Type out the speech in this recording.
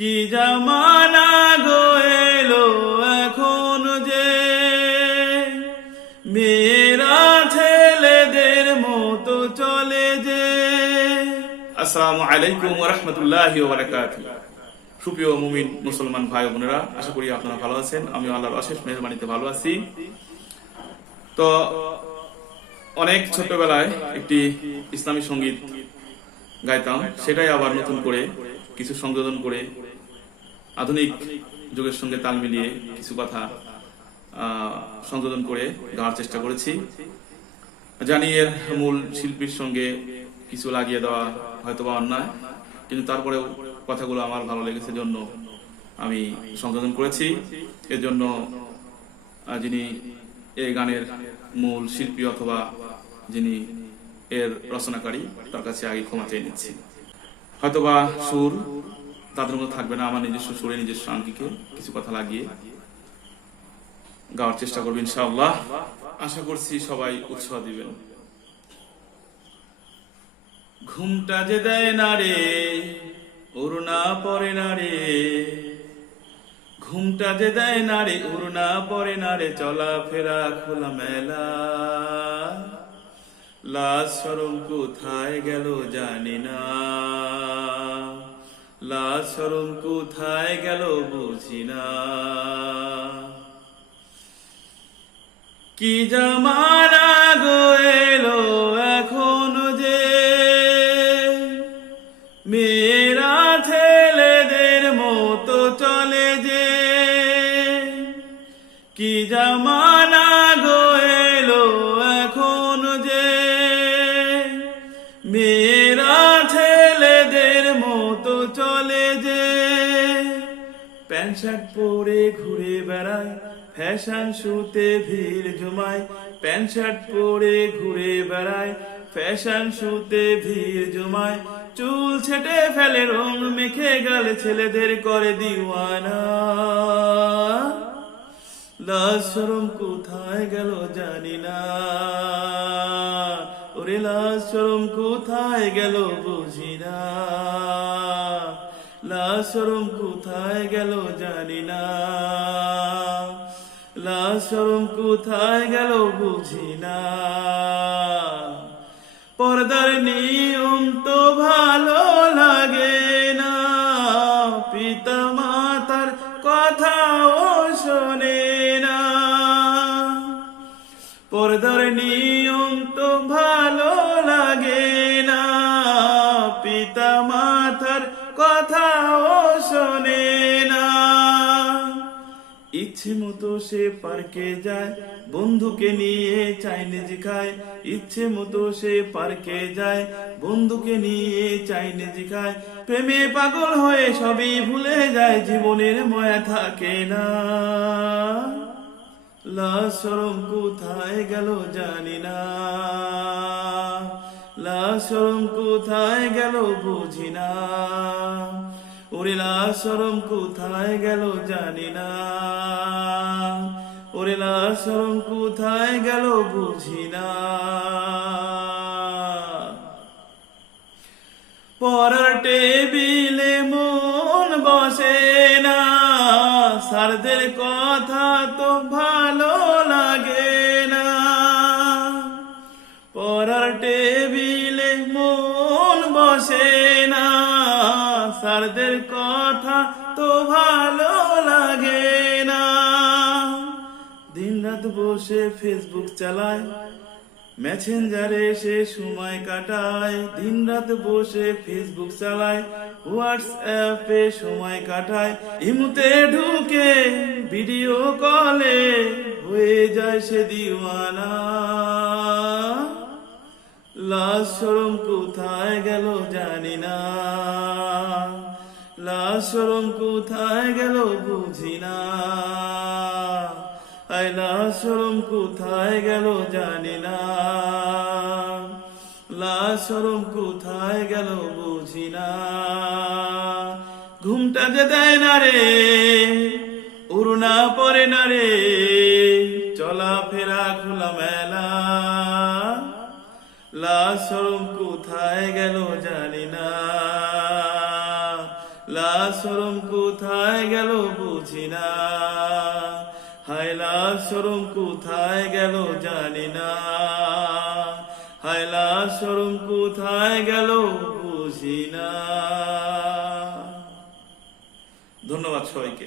কি জামানা গো এলো এখন যে মেয়েরা ছেলেদের মতো চলে যে। আসসালামু আলাইকুম ওয়া রাহমাতুল্লাহি ওয়া বারাকাতুহু। সুপ্রিয় মুমিন মুসলমান ভাই ও বোনেরা, আশা করি আপনারা ভালো আছেন। আমি আল্লাহর অশেষ মেহেরবানিতে ভালো আছি। তো অনেক ছোটবেলায় একটি ইসলামী সঙ্গীত গাইতাম, সেটাই আবার নতুন করে কিছু সংযোজন করে আধুনিক যুগের সঙ্গে তাল মিলিয়ে কিছু কথা সংযোজন করে গাওয়ার চেষ্টা করেছি। জানি এর মূল শিল্পীর সঙ্গে কিছু লাগিয়ে দেওয়া হয়তো বা অন্যায়, কিন্তু তারপরেও কথাগুলো আমার ভালো লেগেছে জন্য আমি সংযোজন করেছি। এর জন্য যিনি এই গানের মূল শিল্পী অথবা যিনি এর রচনাকারী তার কাছে আগে ক্ষমা চেয়ে নিচ্ছি। হয়তোবা সুর তাদের মধ্যে থাকবে না, আমার নিজস্ব সুরে নিজস্ব আঙ্কিকে কিছু কথা লাগিয়ে গাওয়ার চেষ্টা করবেন ইনশাআল্লাহ। আশা করছি সবাই উৎসাহ দিবেন। ঘুমটা যে দেয় না রে ওড়না পরে না রে, ঘুমটা যে দেয় না রে ওড়না পরে না রে, চলা ফেরা খোলা মেলা, লাজ শরম কোথায় গেল জানি না, লাজ শরম কোথায় গেল বুঝি না। কি জামানা গো এলো এখন যে মেয়েরা ছেলেদের মতো চলে যে, কি জামানা গো এলো এখন যে মেয়েরা ছেলেদের মতো চলে যে, প্যান্ট শার্ট পরে ঘুরে বেড়ায় ফ্যাশন শোতে ভিড় জমায়, প্যান্ট শার্ট পরে ঘুরে বেড়ায় ফ্যাশন শোতে ভিড় জমায়, চুল ছেটে ফেলে রং মেখে গালে ছেলেদের করে দিওয়ানা, লাজ শরম কোথায় গেল জানি না, ওরে লাজ শরম কোথায় গেল বুঝি না, লাজ শরম কোথায় গেল জানি না, লাজ শরম কোথায় গেল বুঝি না। পর্দার নিয়ম তো ভালো লাগে না, পিতা মাতার কথাও শোনে না, পর্দার নিয়ম তো ভালো লাগে না, পিতা মাতার কথাও শোনে না। ইচ্ছে মতো সে পার্কে যায় বন্ধুকে নিয়ে চাইনিজ খায়, ইচ্ছে মতো সে পার্কে যায় বন্ধুকে নিয়ে চাইনিজ খায়, প্রেমে পাগল হয়ে সবই ভুলে যায় জীবনের মায়া থাকে না, লাজ শরম কোথায় গেল জানি না, লাজ শরম কোথায় গেল বুঝি না, ওরে লাজ শরম কোথায় গেল জানি না, ওরে লাজ শরম কোথায় গেল বুঝি না। পড়ার টেবিলে মন বসে না, স্যারদের কথা তো ভালো লাগে না, পড়ার টেবিলে মন বসে না, স্যারদের কথা তো ভালো লাগে না, দিন রাত বসে ফেসবুক চালায় মেসেঞ্জারে সে সময় কাটায়, দিন রাত বসে ফেসবুক চালায় হোয়াটসঅ্যাপে সময় কাটায়, ইমুতে ঢুকে ভিডিও কলে হয়ে যায় সে দিওয়ানা, লাজ শরম কোথায় গেল জানি না, লাজ শরম কোথায় গেল বুঝি না, লাজ শরম কোথায় গেল জানি না, লাজ শরম কোথায় গেল বুঝি না। ঘুমটা যে দেয় না রে ওড়না পরে না রে, চলা ফেরা খোলা মেলা, লাজ শরম কোথায় গেল জানি না, লাজ শরম শরম কোথায় গেল বুঝি না, হায় লাজ শরম কোথায় গেল জানি না, হায় লাজ শরম কোথায় গেল বুঝি না। ধন্যবাদ সবাইকে।